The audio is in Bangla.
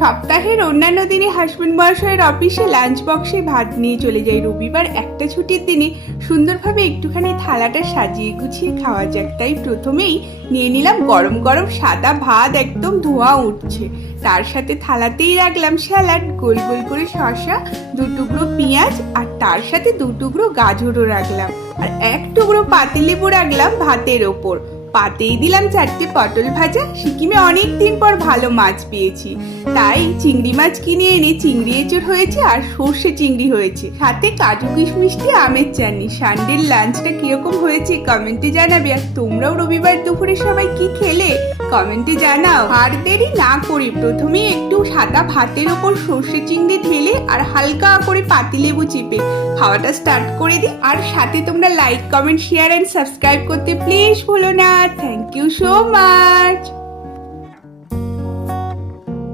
সপ্তাহের অন্যান্য দিনে হাসবেন্ড মহাশয়ের অফিসে লাঞ্চ বক্সে ভাত নিয়ে চলে যাই। রবিবার একটা ছুটির দিনে সুন্দরভাবে একটুখানি থালাটা সাজিয়ে গুছিয়ে খাওয়া যাক, তাই প্রথমেই নিয়ে নিলাম গরম গরম সাদা ভাত, একদম ধোঁয়া উঠছে। তার সাথে থালাতেই রাখলাম স্যালাড, গোল গোল করে শসা, 2 টুকরো পেঁয়াজ, আর তার সাথে 2 টুকরো গাজরও রাখলাম, আর 1 টুকরো পাতিলেবু রাখলাম ভাতের ওপর। পাতেই দিলাম 4টে পটল ভাজা। সিকিমে অনেকদিন পর ভালো মাছ পেয়েছি, তাই চিংড়ি মাছ কিনে এনে চিংড়ি এঁচড় হয়েছে আর সর্ষে চিংড়ি হয়েছে, সাথে কাজু কিশমিশ দিয়ে আমের চাটনি। সানডের লাঞ্চটা কিরকম হয়েছে কমেন্টে জানাবে, আর তোমরাও রবিবার দুপুরে সবাই কি খেলে কমেন্টে জানাও। আর দেরি না করে প্রথমেই একটু সাদা ভাতের ওপর সর্ষে চিংড়ি ঢেলে আর হালকা করে পাতিলেবু চিপে খাওয়াটা স্টার্ট করে দিই। আর সাথে তোমরা like, comment, share and subscribe করতে প্লিজ ভুলো না। Thank you so much.